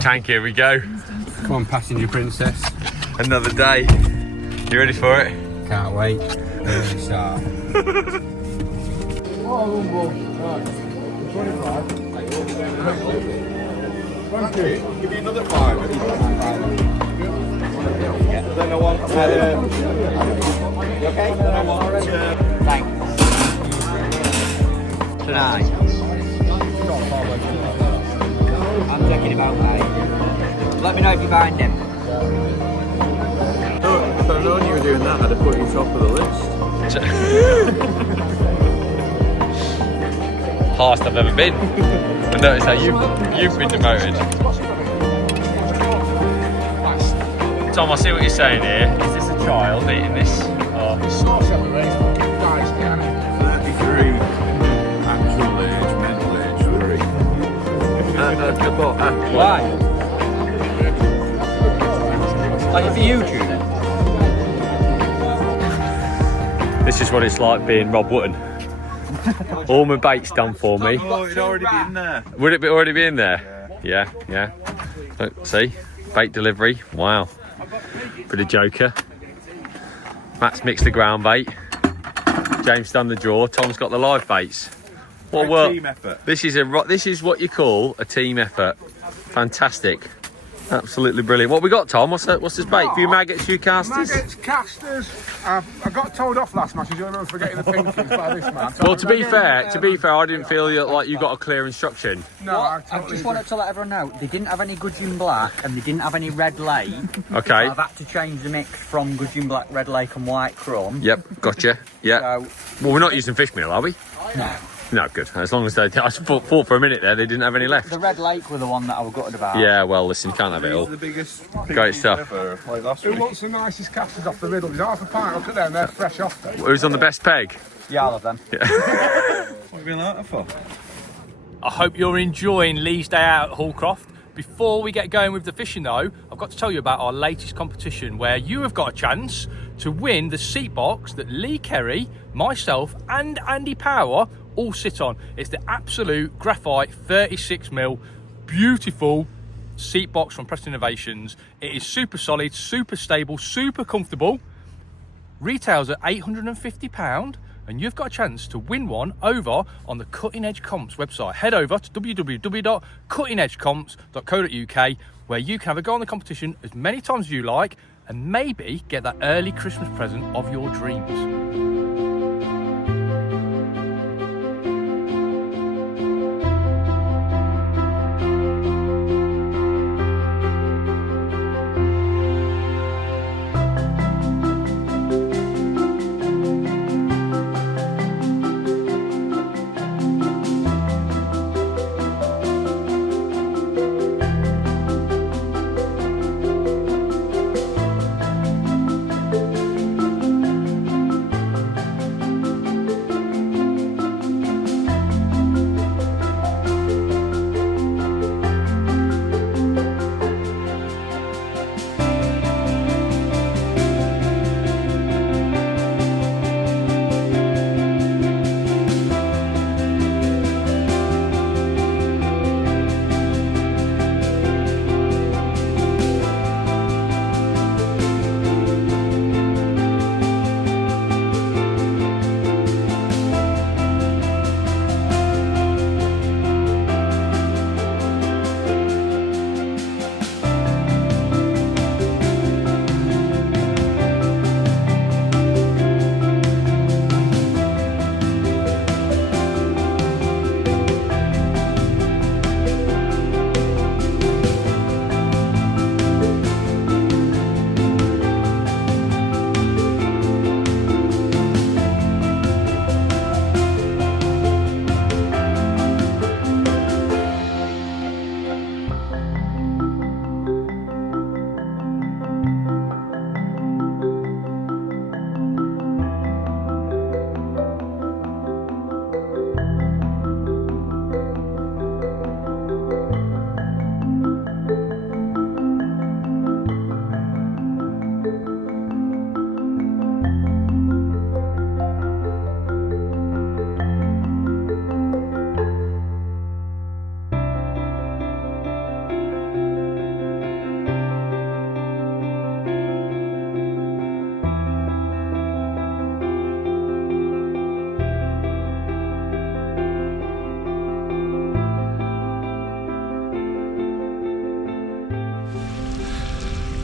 Tank, here we go. Come on, passenger princess. Another day. You ready for it? Can't wait. Early start. Give me another 5. Then I want okay? Then I want Thanks. Tonight. I'm checking him out, mate. Let me know if you find him. if I'd known you were doing that, I'd have put you top of the list. Highest I've ever been. But notice how you've been demoted. Tom, I see what you're saying here. Is this a child eating this? Oh. 33 actual age, mental age 3. Why? Like for YouTube? This is what it's like being Rob Wootton. All my bait's done for me. Oh, it'd already be in there. Would it already be in there? Yeah. Look, see? Bait delivery. Wow. Bit of joker. Matt's mixed the ground bait. James done the draw. Tom's got the live baits. What work? Team effort. This is what you call a team effort. Fantastic. Absolutely brilliant. What we got, Tom? What's this bait? For you maggots, you casters? Maggots, casters. I got told off last match, as you remember, for getting the pinkies by this man. So Well, to be fair, I didn't feel like you got a clear instruction. No, I just wanted to let everyone know, they didn't have any gudgeon black and they didn't have any red lake. Okay. So I've had to change the mix from gudgeon black, red lake and white crumb. Yep, gotcha. Yeah. So, Well, we're not using fish meal, are we? no. No, good. As long as they... I thought for a minute there they didn't have any left. The red lake were the one that I was gutted about. Yeah, well, listen, you can't have it all. The biggest Great stuff. ever, like last Who week. wants the nicest casters off the riddle? There's half a pint. Look at them, they're fresh off them. Who's on the best peg? Yeah, I love them. What have you been like that for? I hope you're enjoying Lee's day out at Hallcroft. Before we get going with the fishing though, I've got to tell you about our latest competition where you have got a chance to win the seat box that Lee Kerry, myself and Andy Power all sit on. It's the absolute graphite 36mm beautiful seat box from Preston Innovations. It is super solid, super stable, super comfortable. Retails at £850 and you've got a chance to win one over on the Cutting Edge Comps website. Head over to www.cuttingedgecomps.co.uk where you can have a go on the competition as many times as you like and maybe get that early Christmas present of your dreams.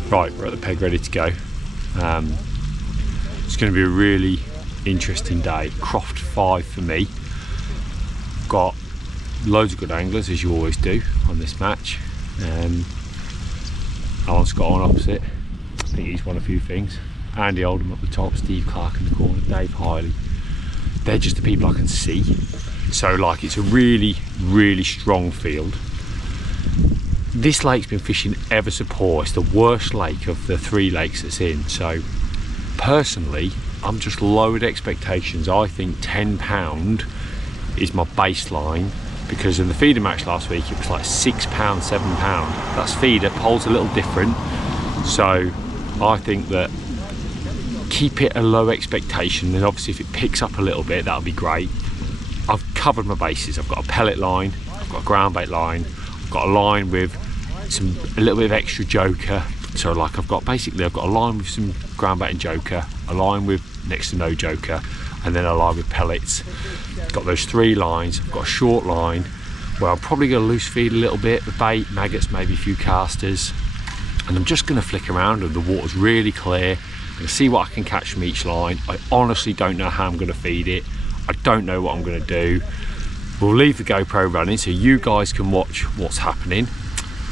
Right, we're at the peg ready to go. It's going to be a really interesting day. Croft 5 for me. Got loads of good anglers, as you always do on this match. Alan Scott on opposite. I think he's won a few things. Andy Oldham up the top, Steve Clark in the corner, Dave Hiley. They're just the people I can see. So like, it's a really, really strong field. This lake's been fishing ever so poor. It's the worst lake of the 3 lakes it's in. So personally, I'm just lowered expectations. I think £10 is my baseline, because in the feeder match last week it was like £6, £7. That's feeder, pole's a little different. So I think that keep it a low expectation, and obviously if it picks up a little bit, that'll be great. I've covered my bases. I've got a pellet line, I've got a ground bait line, I've got a line with a little bit of extra joker. So like I've got a line with some ground bait and joker, a line with next to no joker, and then a line with pellets. Got those 3 lines. I've got a short line where I'm probably going to loose feed a little bit with bait, maggots, maybe a few casters, and I'm just going to flick around, and the water's really clear. I'm going to see what I can catch from each line. I honestly don't know how I'm going to feed it. I don't know what I'm going to do. We'll leave the GoPro running so you guys can watch what's happening,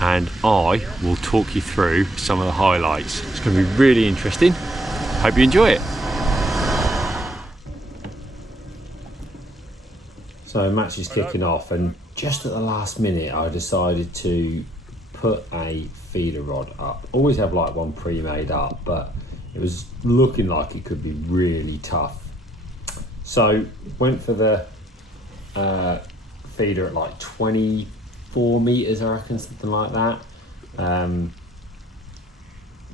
and I will talk you through some of the highlights. It's going to be really interesting. Hope you enjoy it. So match is kicking off, and just at the last minute I decided to put a feeder rod up. Always have like one pre-made up, but it was looking like it could be really tough. So went for the feeder at like 24 meters, I reckon, something like that.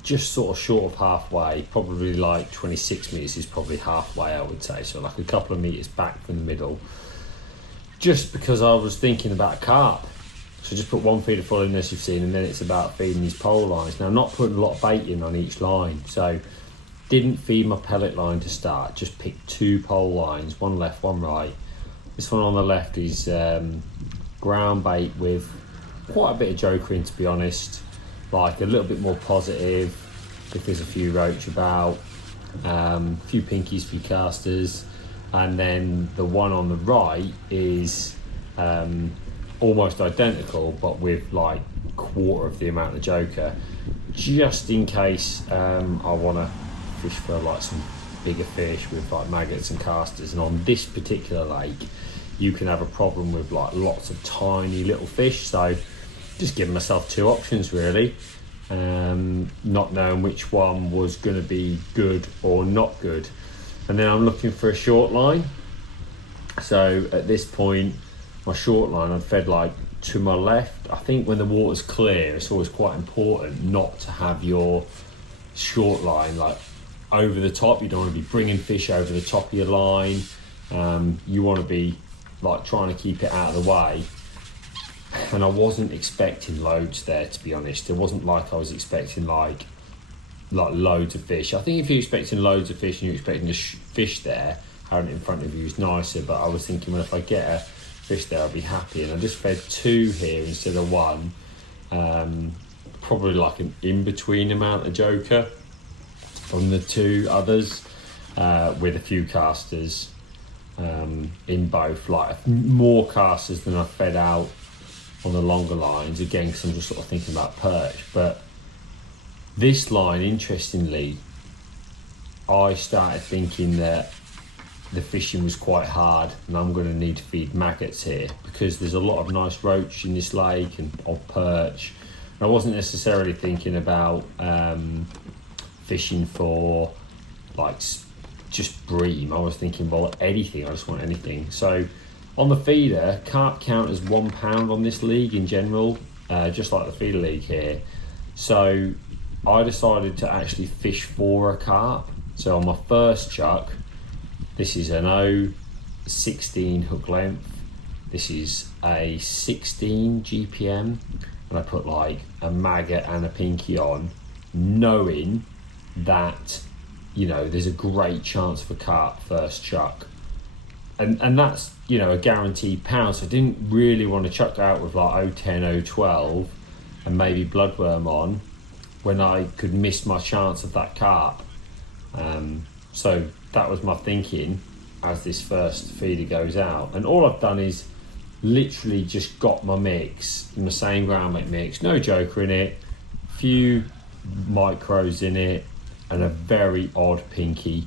Just sort of short of halfway, probably like 26 meters is probably halfway, I would say. So like a couple of meters back from the middle, just because I was thinking about carp. So just put one feeder full in, as you've seen, and then it's about feeding these pole lines. Now I'm not putting a lot of bait in on each line, so didn't feed my pellet line to start, just picked 2 pole lines, one left, one right. This one on the left is ground bait with quite a bit of joker in, to be honest, like a little bit more positive if there's a few roach about, a few pinkies, a few casters. And then the one on the right is almost identical, but with like quarter of the amount of joker, just in case I want to fish for like some bigger fish with like maggots and casters. And on this particular lake you can have a problem with like lots of tiny little fish, so just giving myself 2 options really, not knowing which one was going to be good or not good. And then I'm looking for a short line. So at this point, my short line I've fed like to my left. I think when the water's clear, it's always quite important not to have your short line like over the top. You don't want to be bringing fish over the top of your line. You want to be like trying to keep it out of the way. And I wasn't expecting loads there, to be honest. It wasn't like I was expecting like loads of fish. I think if you're expecting loads of fish and you're expecting to fish there, having it in front of you is nicer, but I was thinking, well, if I get a fish there I'll be happy. And I just fed 2 here instead of 1, probably like an in-between amount of joker from the 2 others, with a few casters in both, like more casters than I fed out on the longer lines, again because I'm just sort of thinking about perch. But this line, interestingly, I started thinking that the fishing was quite hard and I'm going to need to feed maggots here, because there's a lot of nice roach in this lake and odd perch. And I wasn't necessarily thinking about fishing for like just bream. I was thinking, well, anything, I just want anything. So on the feeder, carp count as £1 on this league in general, just like the feeder league here. So I decided to actually fish for a carp. So on my first chuck, this is an 016 hook length. This is a 16 GPM, and I put like a maggot and a pinky on, knowing that, you know, there's a great chance for carp first chuck. And that's, you know, a guaranteed pound. So I didn't really want to chuck out with like 010, 012 and maybe bloodworm on, when I could miss my chance of that carp. So that was my thinking as this first feeder goes out, and all I've done is literally just got my mix, my same ground bait mix, no joker in it, few micros in it, and a very odd pinky,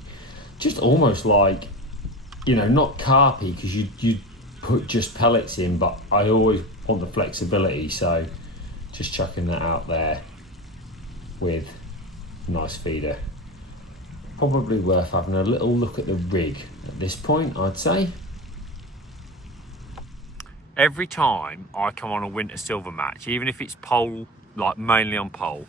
just almost like, you know, not carpy because you put just pellets in, but I always want the flexibility, so just chucking that out there with a nice feeder. Probably worth having a little look at the rig at this point, I'd say. Every time I come on a winter silver match, even if it's pole, like mainly on pole,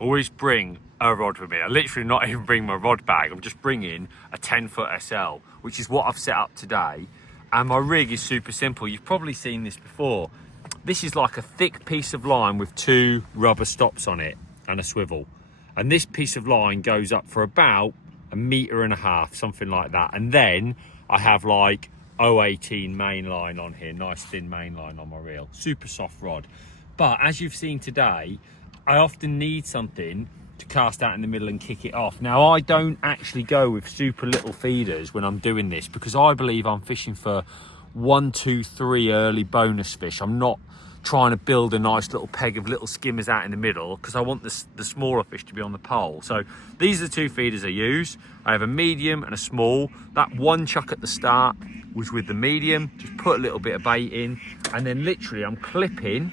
I always bring a rod with me. I literally not even bring my rod bag, I'm just bringing a 10-foot SL, which is what I've set up today. And my rig is super simple. You've probably seen this before. This is like a thick piece of line with 2 rubber stops on it and a swivel. And this piece of line goes up for about 1.5 meters, something like that. And then I have like 018 main line on here, nice thin main line on my reel, super soft rod. But as you've seen today, I often need something to cast out in the middle and kick it off. Now, I don't actually go with super little feeders when I'm doing this because I believe I'm fishing for 1, 2, 3 early bonus fish. I'm not trying to build a nice little peg of little skimmers out in the middle because I want the smaller fish to be on the pole. So these are the 2 feeders I use. I have a medium and a small. That one chuck at the start was with the medium, just put a little bit of bait in, and then literally I'm clipping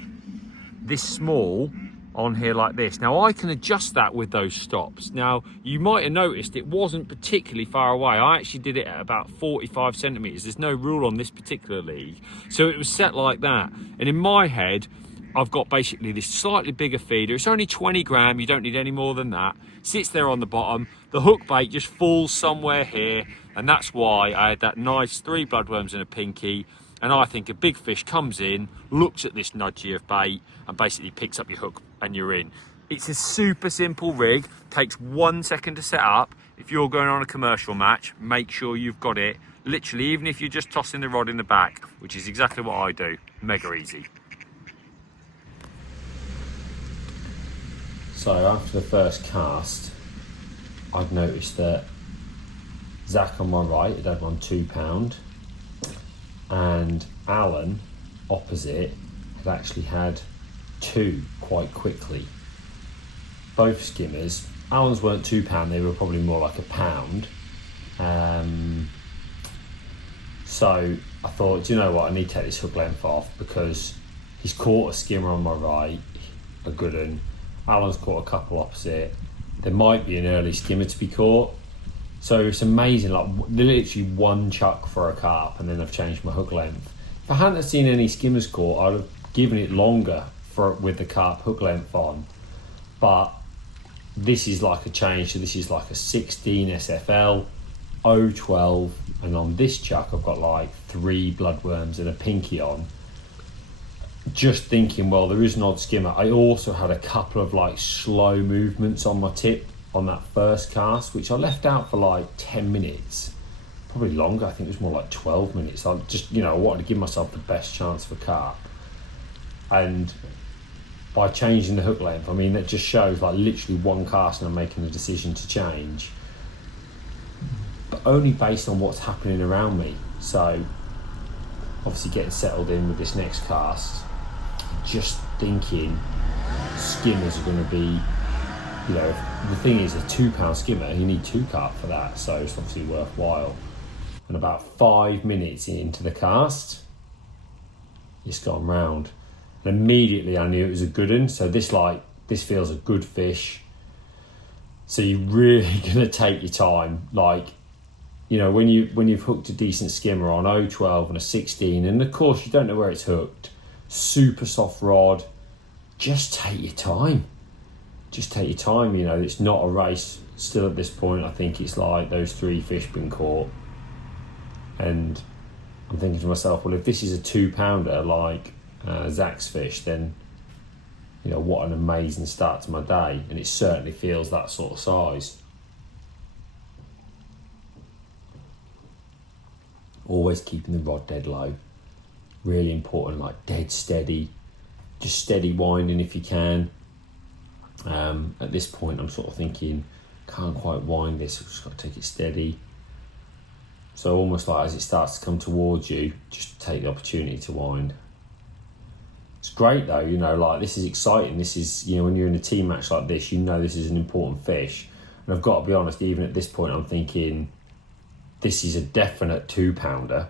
this small on here like this. Now I can adjust that with those stops. Now you might have noticed it wasn't particularly far away. I actually did it at about 45 centimeters. There's no rule on this particular league, so it was set like that. And in my head, I've got basically this slightly bigger feeder. It's only 20 gram, you don't need any more than that. Sits there on the bottom. The hook bait just falls somewhere here, and that's why I had that nice 3 bloodworms and a pinky. And I think a big fish comes in, looks at this nudgy of bait, and basically picks up your hook and you're in. It's a super simple rig, takes 1 second to set up. If you're going on a commercial match, make sure you've got it. Literally, even if you're just tossing the rod in the back, which is exactly what I do, mega easy. So after the first cast, I'd noticed that Zach on my right had one £2, and Alan opposite had actually had 2 quite quickly. Both skimmers. Alan's weren't £2, they were probably more like £1. So I thought, do you know what, I need to take this hook length off because he's caught a skimmer on my right, a good one. Alan's caught a couple opposite. There might be an early skimmer to be caught. So it's amazing, like literally 1 chuck for a carp, and then I've changed my hook length. If I hadn't seen any skimmers caught, I'd have given it longer with the carp hook length on. But this is like a change, so this is like a 16 SFL, 012, and on this chuck I've got like 3 bloodworms and a pinky on. Just thinking, well, there is an odd skimmer. I also had a couple of like slow movements on my tip on that first cast, which I left out for like 10 minutes, probably longer. I think it was more like 12 minutes. I just, you know, I wanted to give myself the best chance for carp. And by changing the hook length, I mean, that just shows like literally 1 cast and I'm making the decision to change, but only based on what's happening around me. So obviously getting settled in with this next cast, just thinking skimmers are going to be, you know, the thing is a £2 skimmer, you need 2 carp for that, so it's obviously worthwhile. And about 5 minutes into the cast, it's gone round. And immediately I knew it was a good one, so this feels a good fish. So you're really gonna take your time. Like, you know, when you've hooked a decent skimmer on 012 and a 16, and of course you don't know where it's hooked, super soft rod, just take your time. Just take your time, you know, it's not a race still at this point. I think it's like those 3 fish been caught. And I'm thinking to myself, well, if this is a 2-pounder like Zach's fish, then, you know, what an amazing start to my day. And it certainly feels that sort of size. Always keeping the rod dead low. Really important, like dead steady. Just steady winding if you can. At this point, I'm sort of thinking, can't quite wind this, I've just got to take it steady. So almost like as it starts to come towards you, just take the opportunity to wind. It's great though, you know, like this is exciting. This is, you know, when you're in a team match like this, you know this is an important fish. And I've got to be honest, even at this point, I'm thinking this is a definite 2-pounder,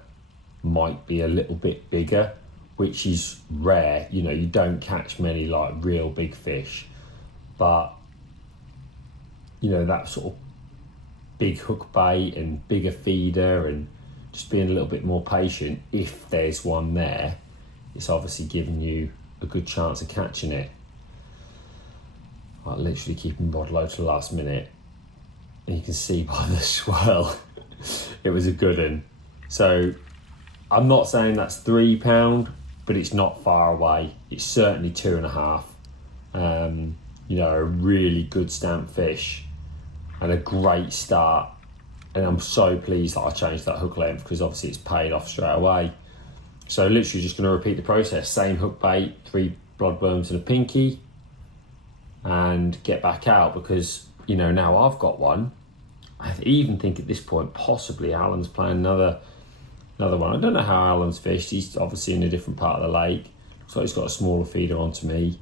might be a little bit bigger, which is rare. You know, you don't catch many like real big fish, but you know, that sort of big hook bait and bigger feeder and just being a little bit more patient, if there's one there, it's obviously giving you a good chance of catching it. I literally keeping rod low to the last minute, and you can see by the swirl it was a good one. So I'm not saying that's 3 pound, but it's not far away. It's certainly 2.5. You know, a really good stamp fish and a great start. And I'm so pleased that I changed that hook length, because obviously it's paid off straight away. So literally just going to repeat the process. Same hook bait, 3 bloodworms and a pinky, and get back out, because, you know, now I've got one. I even think at this point, possibly Alan's playing another one. I don't know how Alan's fished. He's obviously in a different part of the lake. Looks like he's got a smaller feeder onto me.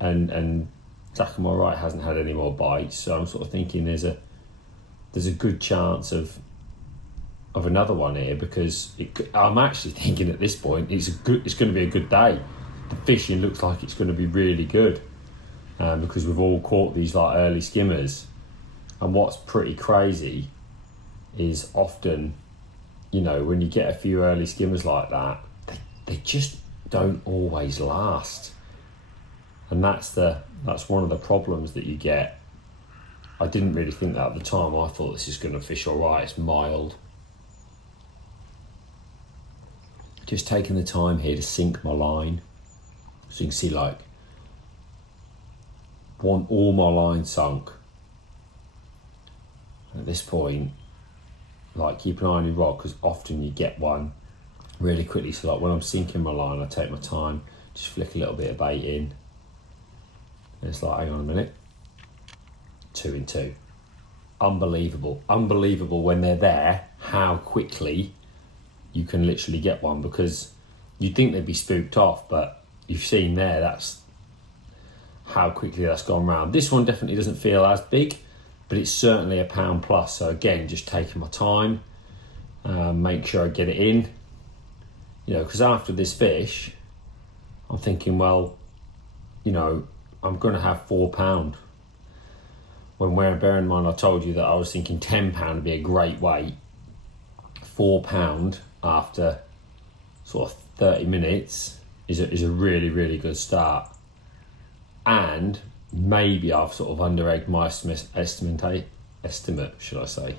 And Giacomo Wright hasn't had any more bites, so I'm sort of thinking there's a good chance of another one here, because I'm actually thinking at this point it's going to be a good day. The fishing looks like it's going to be really good, because we've all caught these like early skimmers. And what's pretty crazy is often, you know, when you get a few early skimmers like that, they just don't always last. And that's one of the problems that you get. I didn't really think that at the time. I thought this is going to fish all right. It's mild. Just taking the time here to sink my line. So you can see, like, want all my line sunk. And at this point, like, keep an eye on your rod, because often you get one really quickly. So like when I'm sinking my line, I take my time, just flick a little bit of bait in. And it's like, hang on a minute, 2 in 2. Unbelievable when they're there, how quickly you can literally get one, because you'd think they'd be spooked off, but you've seen there, that's how quickly that's gone round. This one definitely doesn't feel as big, but it's certainly a pound plus. So again, just taking my time, make sure I get it in, you know, because after this fish, I'm thinking, well, you know, I'm going to have 4 pound. Bear in mind, I told you that I was thinking 10 pound would be a great weight. 4 pound after sort of 30 minutes is a really, really good start. And maybe I've sort of under-egged my estimate, should I say.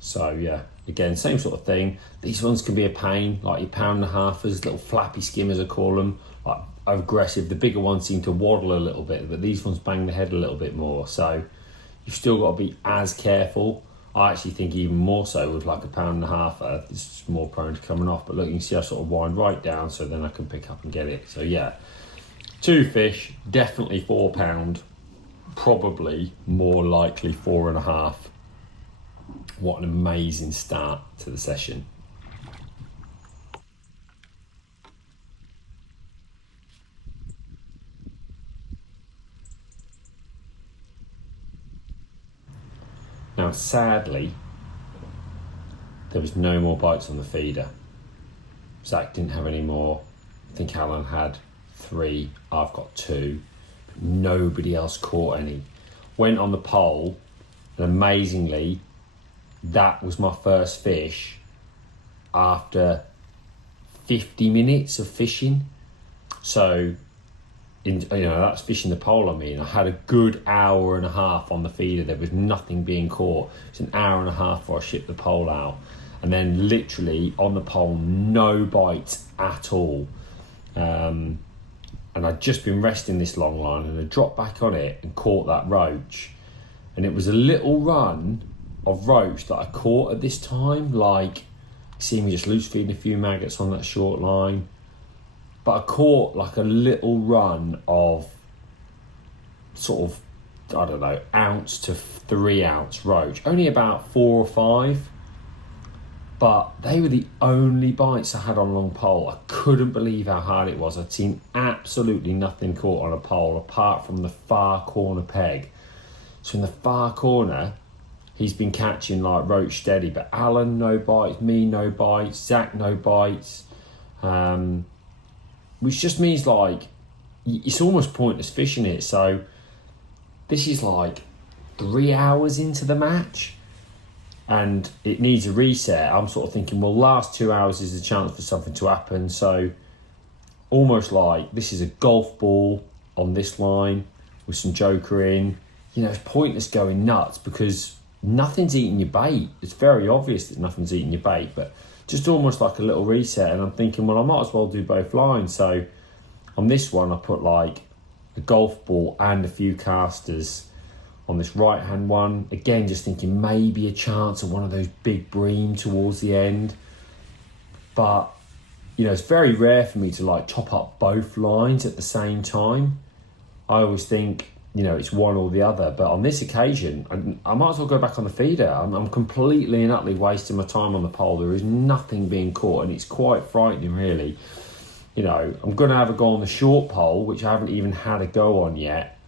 So yeah, again, same sort of thing. These ones can be a pain, like your 1.5 pounders, little flappy skimmers I call them, like aggressive. The bigger ones seem to waddle a little bit, but these ones bang the head a little bit more. So you've still got to be as careful. I actually think even more so with like a 1.5 pound, it's more prone to coming off. But look, you can see I sort of wind right down, so then I can pick up and get it. So yeah, 2 fish, definitely 4 pound, probably more likely 4.5. What an amazing start to the session. Now, sadly, there was no more bites on the feeder. Zach didn't have any more. I think Alan had 3. I've got 2. Nobody else caught any. Went on the pole, and amazingly, that was my first fish after 50 minutes of fishing. So, that's fishing the pole. I mean, I had a good 1.5 hours on the feeder. There was nothing being caught. It's 1.5 hours before I shipped the pole out. And then literally on the pole, no bites at all. And I'd just been resting this long line, and I dropped back on it and caught that roach. And it was a little run of roach that I caught at this time. Like, see me just loose feeding a few maggots on that short line. but I caught like a little run of sort of, I don't know, ounce to 3 ounce roach, only about 4 or 5, but they were the only bites I had on long pole. I couldn't believe how hard it was. I'd seen absolutely nothing caught on a pole apart from the far corner peg. So in the far corner, he's been catching like roach steady, but Alan no bites, me no bites, Zach no bites, which just means like it's almost pointless fishing it. So this is like 3 hours into the match and it needs a reset. I'm sort of thinking, well, last 2 hours is a chance for something to happen. So almost like this is a golf ball on this line with some joker in. You know, it's pointless going nuts because nothing's eating your bait. It's very obvious that nothing's eating your bait, but just almost like a little reset. And I'm thinking, well, I might as well do both lines. So on this one, I put like a golf ball and a few casters on this right hand one. Again, just thinking maybe a chance of one of those big bream towards the end. But, you know, it's very rare for me to like top up both lines at the same time. I always think, you know, it's one or the other. But on this occasion, I might as well go back on the feeder. I'm completely and utterly wasting my time on the pole. There is nothing being caught, and it's quite frightening, really. You know, I'm going to have a go on the short pole, which I haven't even had a go on yet.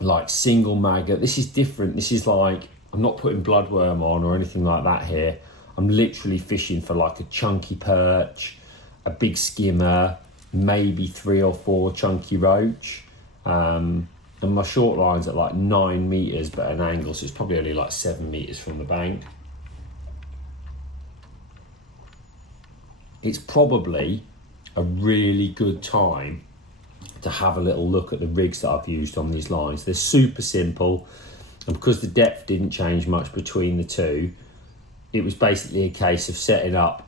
Like single maggot. This is different. This is like, I'm not putting bloodworm on or anything like that here. I'm literally fishing for like a chunky perch, a big skimmer, maybe 3 or 4 chunky roach, and my short line's at like 9 meters but an angle, so it's probably only like 7 meters from the bank. It's probably a really good time to have a little look at the rigs that I've used on these lines. They're super simple, and because the depth didn't change much between the two, it was basically a case of setting up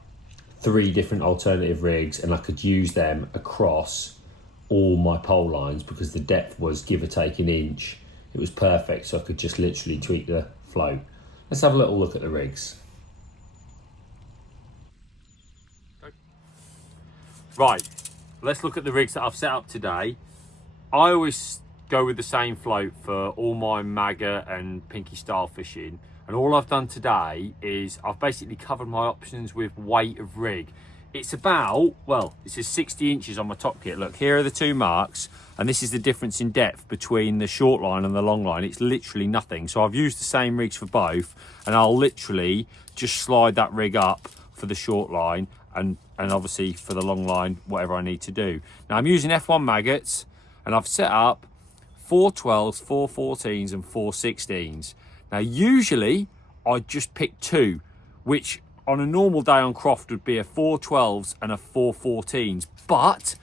3 different alternative rigs, and I could use them across all my pole lines because the depth was give or take an inch. It was perfect, so I could just literally tweak the float. Let's have a little look at the rigs. Right, let's look at the rigs that I've set up today. I always go with the same float for all my maggot and pinky style fishing. And all I've done today is I've basically covered my options with weight of rig. It's about, well, it says 60 inches on my top kit. Look, here are the 2 marks, and this is the difference in depth between the short line and the long line. It's literally nothing. So I've used the same rigs for both, and I'll literally just slide that rig up for the short line and obviously for the long line, whatever I need to do. Now I'm using F1 maggots, and I've set up 4 12s, 4 14s and 4 16s. Now, usually I'd just pick 2, which on a normal day on Croft would be a 4 12s and a 4 14s. But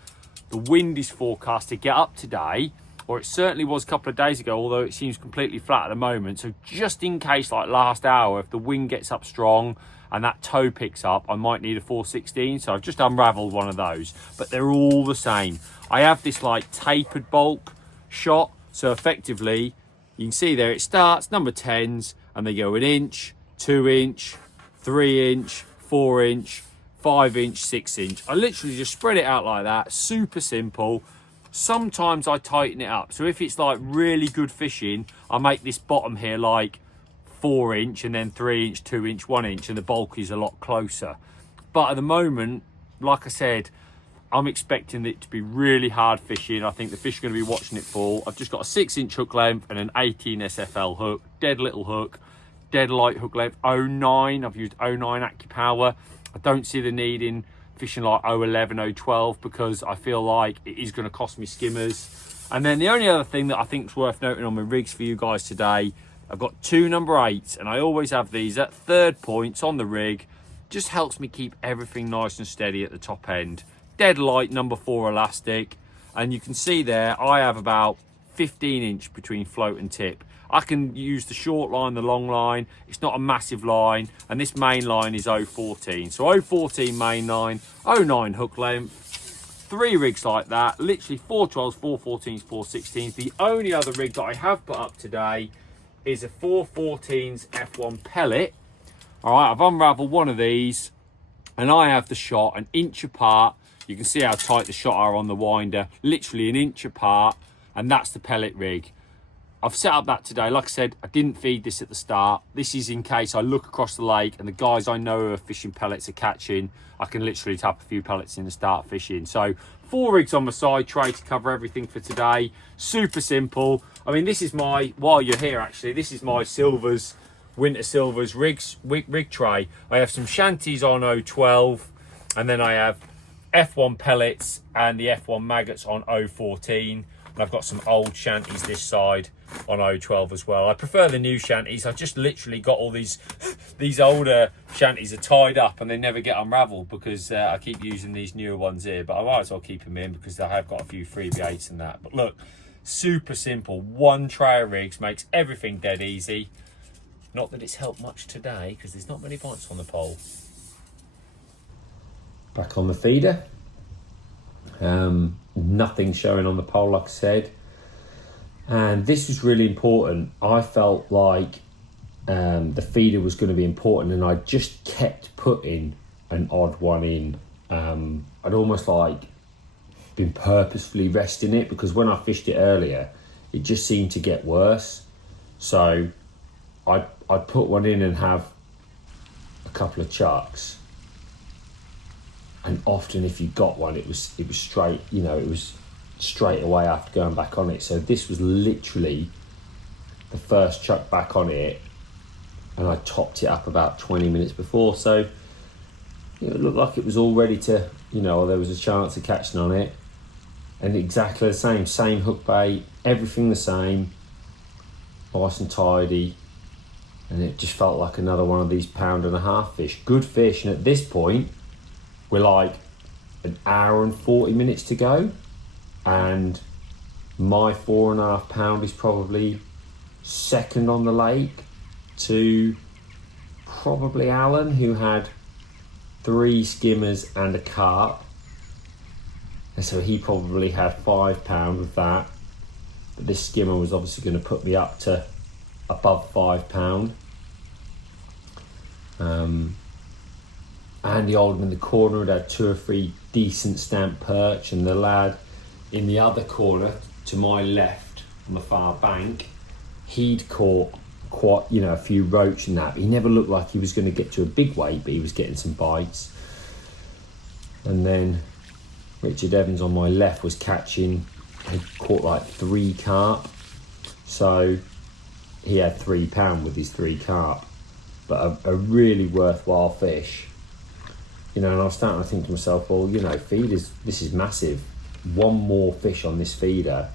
the wind is forecast to get up today, or it certainly was a couple of days ago, although it seems completely flat at the moment. So just in case, like last hour, if the wind gets up strong and that toe picks up, I might need a 416. So I've just unraveled one of those, but they're all the same. I have this like tapered bulk shot, so effectively you can see there it starts number 10s and they go 1 inch, 2 inch, 3 inch, 4 inch, 5 inch, 6 inch. I literally just spread it out like that, super simple. Sometimes I tighten it up, so if it's like really good fishing, I make this bottom here like 4 inch and then 3 inch, 2 inch, 1 inch, and the bulk is a lot closer. But at the moment, like I said, I'm expecting it to be really hard fishing. I think the fish are going to be watching it fall. I've just got a 6 inch hook length and an 18 SFL hook, dead little hook, dead light hook length, 09. I've used 09 AccuPower. I don't see the need in fishing like 011, 012 because I feel like it is going to cost me skimmers. And then the only other thing that I think is worth noting on my rigs for you guys today, I've got 2 number 8s, and I always have these at 3rd points on the rig. Just helps me keep everything nice and steady at the top end. Dead light number 4 elastic, and you can see there I have about 15 inch between float and tip. I can use the short line, the long line. It's not a massive line, and this main line is 014. So 014 main line, 09 hook length, 3 rigs like that, literally 4 12s, 4 14s, 4 16s. The only other rig that I have put up today is a 4 14s F1 pellet. All right, I've unraveled one of these. and I have the shot an inch apart. You can see how tight the shot are on the winder, literally an inch apart, and that's the pellet rig. I've set up that today. Like I said, I didn't feed this at the start. This is in case I look across the lake and the guys I know who are fishing pellets are catching. I can literally tap a few pellets in and start fishing. So 4 rigs on my side tray to cover everything for today. Super simple. I mean, this is my, while you're here actually, this is my Silvers, Winter Silvers rig tray. I have some shanties on 012, and then I have F1 pellets and the F1 maggots on 014. And I've got some old shanties this side on 012 as well. I prefer the new shanties. I've just literally got all these older shanties are tied up and they never get unraveled because I keep using these newer ones here, but I might as well keep them in because I have got a few freebie8s and that. But look, super simple. One tray of rigs makes everything dead easy. Not that it's helped much today because there's not many bites on the pole. Back on the feeder. Nothing showing on the pole, like I said, and this was really important. I felt like the feeder was going to be important, and I just kept putting an odd one in. I'd almost like been purposefully resting it because when I fished it earlier it just seemed to get worse, so I'd put one in and have a couple of chucks. And often if you got one, it was straight, you know, it was straight away after going back on it. So this was literally the first chuck back on it, and I topped it up about 20 minutes before. So you know, it looked like it was all ready to, you know, there was a chance of catching on it. And exactly the same hook bait, everything the same, nice and tidy. And it just felt like another one of these 1.5 pound fish. Good fish, and at this point, we're like an hour and 40 minutes to go, and my 4.5 pound is probably second on the lake to probably Alan, who had 3 skimmers and a carp, and so he probably had 5 pound with that. But this skimmer was obviously going to put me up to above 5 pound. Andy Oldham in the corner had 2 or 3 decent stamp perch, and the lad in the other corner to my left on the far bank, he'd caught quite, you know, a few roach and that. He never looked like he was going to get to a big weight, but he was getting some bites. And then Richard Evans on my left was catching, had caught like 3 carp, so he had 3 pound with his 3 carp, but a really worthwhile fish. You know, and I was starting to think to myself, well, you know, this is massive. One more fish on this feeder,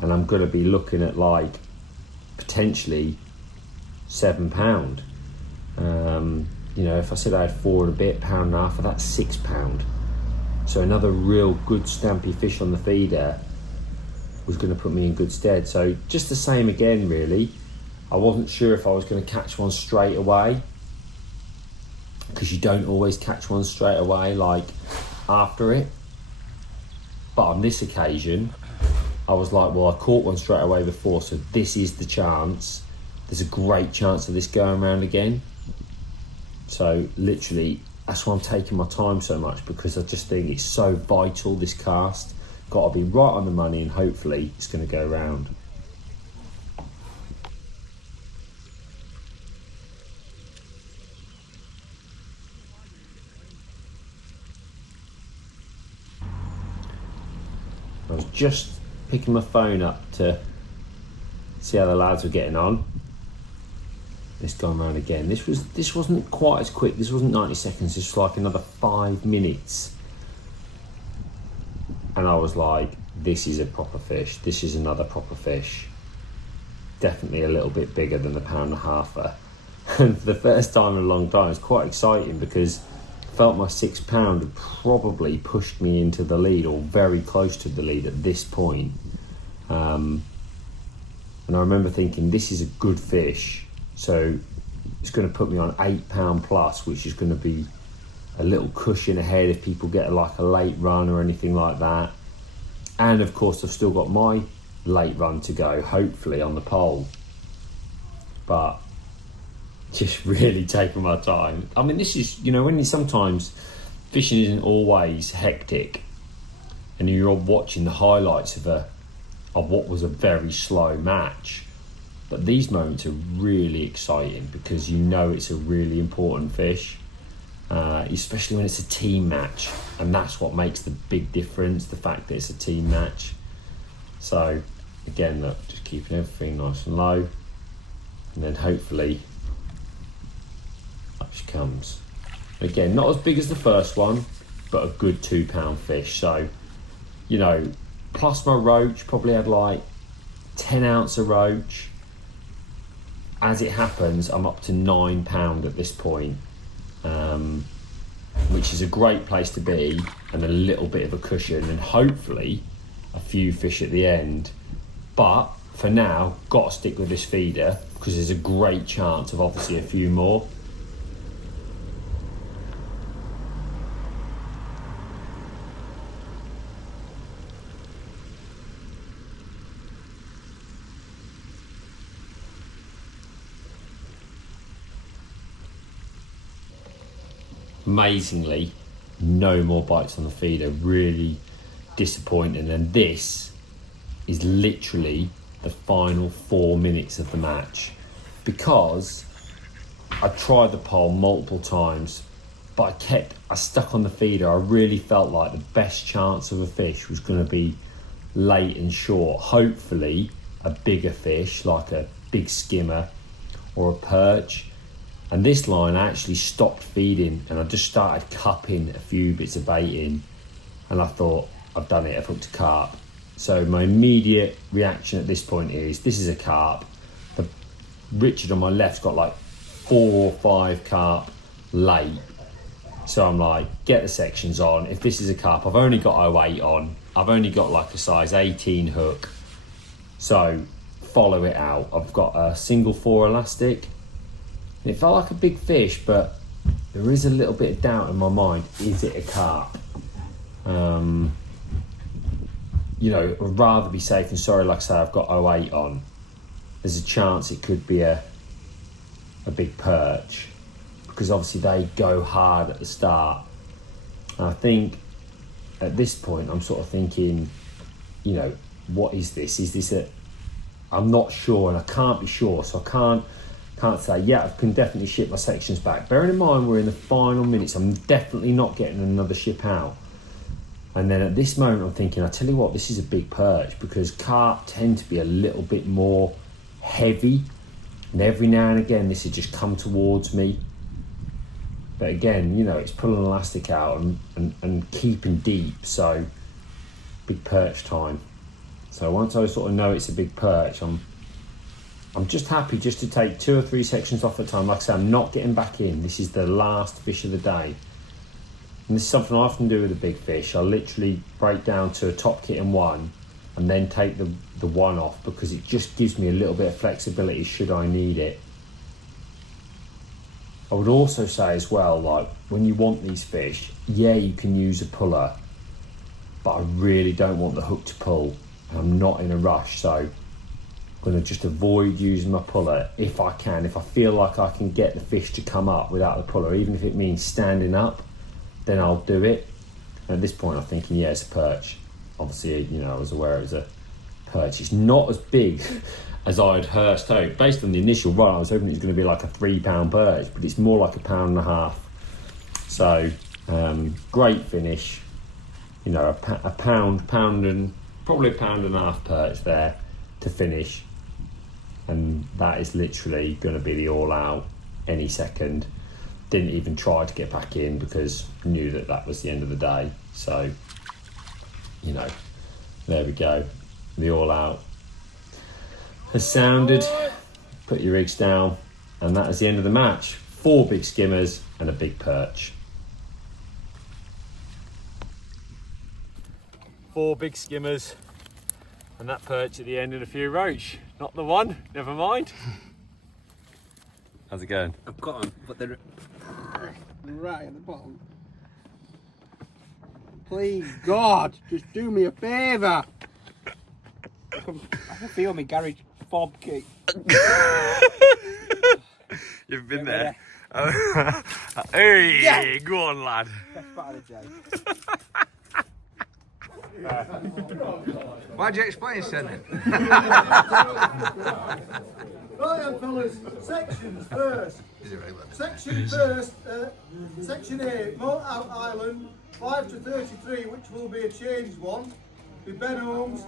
and I'm going to be looking at like potentially 7 pound. You know, if I said I had 4 and a bit, £1.5, that's 6 pound. So another real good stampy fish on the feeder was going to put me in good stead. So just the same again, really. I wasn't sure if I was going to catch one straight away, because you don't always catch one straight away, like after it. But on this occasion, I was like, well, I caught one straight away before, so this is the chance. There's a great chance of this going around again. So literally, that's why I'm taking my time so much, because I just think it's so vital, this cast. Got to be right on the money, and hopefully it's going to go round. I was just picking my phone up to see how the lads were getting on. This going round again. This wasn't quite as quick. This wasn't 90 seconds. This was like another 5 minutes. And I was like, this is a proper fish. This is another proper fish. Definitely a little bit bigger than the 1.5 pound. And for the first time in a long time, it's quite exciting, because I felt my 6 pound had probably pushed me into the lead, or very close to the lead at this point. And I remember thinking, this is a good fish. So it's going to put me on 8 pound plus, which is going to be a little cushion ahead if people get like a late run or anything like that. And of course, I've still got my late run to go, hopefully on the pole. But just really taking my time. I mean, this is, you know, when you sometimes fishing isn't always hectic, and you're watching the highlights of what was a very slow match. But these moments are really exciting because you know it's a really important fish, especially when it's a team match, and that's what makes the big difference, the fact that it's a team match. So again, look, just keeping everything nice and low, and then hopefully up she comes. Again, not as big as the first one, but a good 2 pound fish. So, you know, plus my roach, probably had like 10 ounce of roach. As it happens, I'm up to 9 pound at this point, which is a great place to be, and a little bit of a cushion, and hopefully a few fish at the end. But for now, got to stick with this feeder because there's a great chance of obviously a few more. Amazingly, no more bites on the feeder. Really disappointing. And this is literally the final 4 minutes of the match, because I tried the pole multiple times, but I stuck on the feeder. I really felt like the best chance of a fish was going to be late and short. Hopefully a bigger fish like a big skimmer or a perch. And this line I actually stopped feeding, and I just started cupping a few bits of bait in, and I thought, I've done it, I've hooked a carp. So my immediate reaction at this point is, this is a carp. Richard on my left's got like 4 or 5 carp late. So I'm like, get the sections on. If this is a carp, I've only got 08 on. I've only got like a size 18 hook. So follow it out. I've got a single 4 elastic. And it felt like a big fish, but there is a little bit of doubt in my mind. Is it a carp? You know, I'd rather be safe than sorry. Like I say, I've got 08 on. There's a chance it could be a big perch, because obviously they go hard at the start. And I think at this point I'm sort of thinking, you know, what is this? Is this a... I'm not sure, and I can't be sure, so I can't say, yeah, I can definitely ship my sections back. Bearing in mind we're in the final minutes, I'm definitely not getting another ship out. And then at this moment I'm thinking, I tell you what, this is a big perch, because carp tend to be a little bit more heavy, and every now and again this would just come towards me. But again, you know, it's pulling elastic out and keeping deep, so big perch time. So once I sort of know it's a big perch, I'm just happy just to take 2 or 3 sections off at a time. Like I say, I'm not getting back in. This is the last fish of the day. And this is something I often do with a big fish. I literally break down to a top kitten 1 and then take the 1 off, because it just gives me a little bit of flexibility should I need it. I would also say as well, like, when you want these fish, yeah, you can use a puller, but I really don't want the hook to pull. I'm not in a rush, so I'm going to just avoid using my puller if I can. If I feel like I can get the fish to come up without the puller, even if it means standing up, then I'll do it. And at this point I'm thinking, yeah, it's a perch. Obviously, you know, I was aware it was a perch. It's not as big as I'd first hoped. Based on the initial run, I was hoping it was going to be like a 3 pound perch, but it's more like 1.5 pounds. So great finish. You know, a pound and probably 1.5 pounds perch there to finish. And that is literally going to be the all out any second. Didn't even try to get back in because I knew that was the end of the day. So, you know, there we go. The all out has sounded. Put your rigs down, and that is the end of the match. 4 big skimmers and a big perch. 4 big skimmers and that perch at the end and a few roach. Not the one, never mind. How's it going? I've got them, but they're right at the bottom. Please, God, just do me a favour. I can feel my garage fob kick. You've been there. Hey, go on, lad. Why'd you explain sending? Right then, fellas, sections first. Section first, section A, Malt Out Island, 5 to 33, which will be a changed one, with Ben Holmes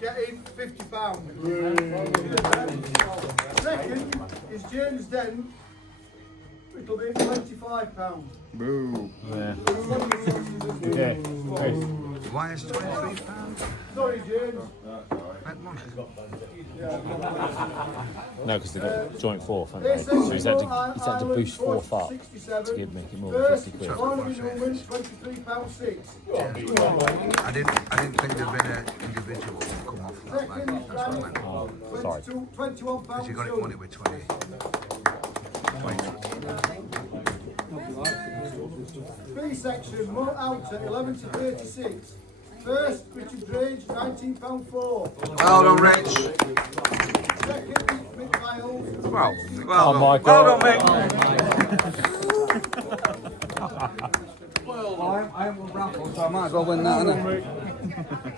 getting £50. Second is James Den, which will be £25. Boo. Why is £23? Sorry, James. No, because they got joint fourth, haven't they? So he's had to boost fourth up to make it more than 50 quid. £23.6. I didn't think there'd been an individual come off that, like, that's what I meant. Sorry. Because you got it money with 20. B section, Malt Outer, 11 to 36. First, Richard Drage, £19.4. Well done, Rich. Second, Mick Miles. Well done. Michael. Well done, Mick. I will raffle, so I might as well win that, innit?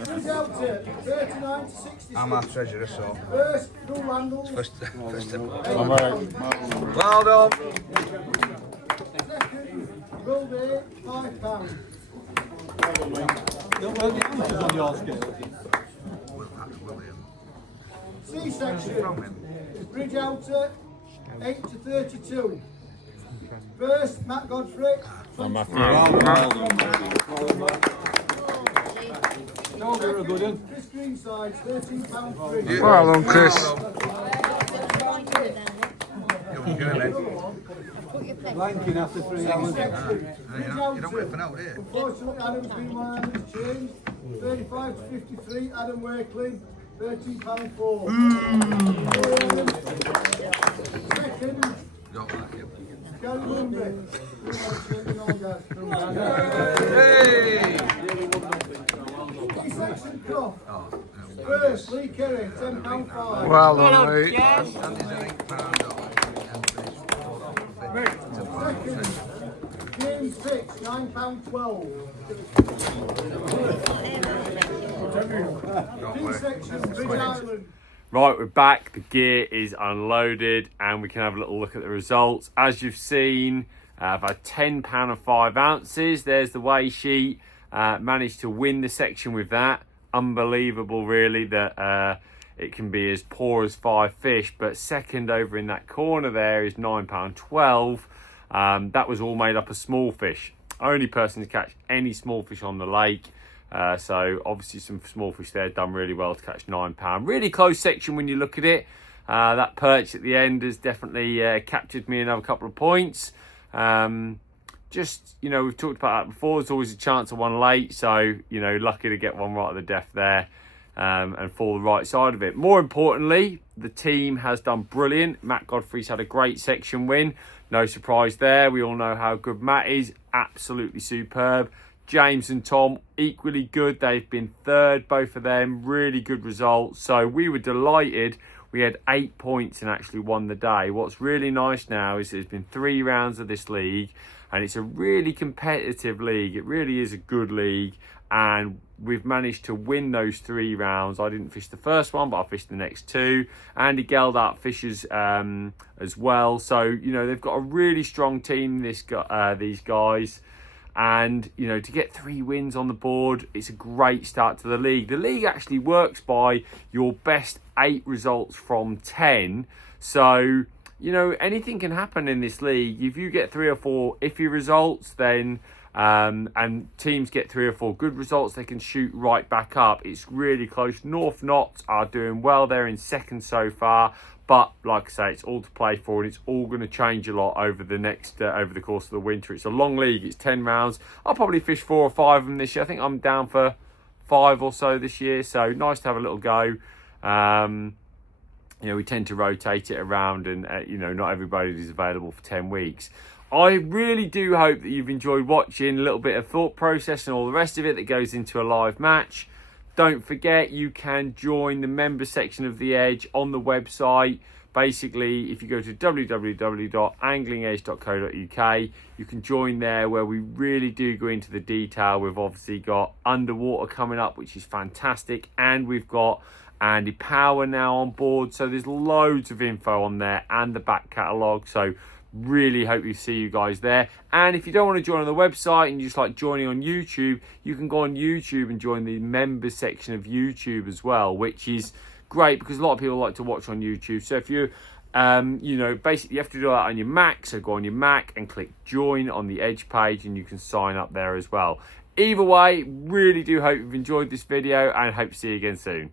Richard Outer, 39 to 66. I'm our treasurer, so. First, Drew Randall. First £8. well done. Second, Will Day, £5. C section, Bridge Outer, 8 to 32. First, Matt Godfrey. Second, Chris Greensides, £13.3. Well done, Chris. Blanking after 3 hours. You don't wait for now, do you? Unfortunately, Adam's been one has changed. 35 to 53, Adam Wakeling, £13.4. Second, Don't like him. Gary Lumby. Hey! Section Croft. First, Lee Kerry, £10.5. Well done, mate. And there's an £8 off. Second, James Fix, £9.12. D section, Bridge Island. Right, we're back. The gear is unloaded and we can have a little look at the results. As you've seen, I've had £10 and 5 ounces. There's the weigh sheet. Managed to win the section with that. Unbelievable, really, that it can be as poor as 5 fish. But second over in that corner there is £9.12. That was all made up of small fish. Only person to catch any small fish on the lake. So obviously some small fish there done really well to catch £9. Really close section when you look at it. That perch at the end has definitely captured me another couple of points. Just, you know, we've talked about that before. There's always a chance of one late. So, you know, lucky to get one right at the death there and fall the right side of it. More importantly, the team has done brilliant. Matt Godfrey's had a great section win. No surprise there. We all know how good Matt is. Absolutely superb. James and Tom, equally good. They've been third, both of them. Really good results. So we were delighted. We had 8 points and actually won the day. What's really nice now is there's been 3 rounds of this league and it's a really competitive league. It really is a good league and we've managed to win those 3 rounds. I didn't fish the first one, but I fished the next 2. Andy Geldart fishes as well. So, you know, they've got a really strong team, these guys. And, you know, to get 3 wins on the board, it's a great start to the league. The league actually works by your best 8 results from 10. So, you know, anything can happen in this league. If you get 3 or 4 iffy results, then and teams get 3 or 4 good results, they can shoot right back up. It's really close. North Knots are doing well. They're in second so far. But like I say, it's all to play for, and it's all going to change a lot over the next over the course of the winter. It's a long league. It's 10 rounds. I'll probably fish 4 or 5 of them this year. I think I'm down for 5 or so this year. So nice to have a little go. You know, we tend to rotate it around, and you know, not everybody is available for 10 weeks. I really do hope that you've enjoyed watching a little bit of thought process and all the rest of it that goes into a live match. Don't forget, you can join the member section of The Edge on the website. basically, if you go to www.anglingedge.co.uk, you can join there, where we really do go into the detail. We've obviously got underwater coming up, which is fantastic, and we've got Andy Power now on board, so there's loads of info on there and the back catalogue. So really hope you see you guys there. And if you don't want to join on the website and you just like joining on YouTube, you can go on YouTube and join the members section of YouTube as well, which is great because a lot of people like to watch on YouTube. So if you you know, basically you have to do that on your Mac, so go on your Mac and click join on the Edge page and you can sign up there as well. Either way, really do hope you've enjoyed this video and hope to see you again soon.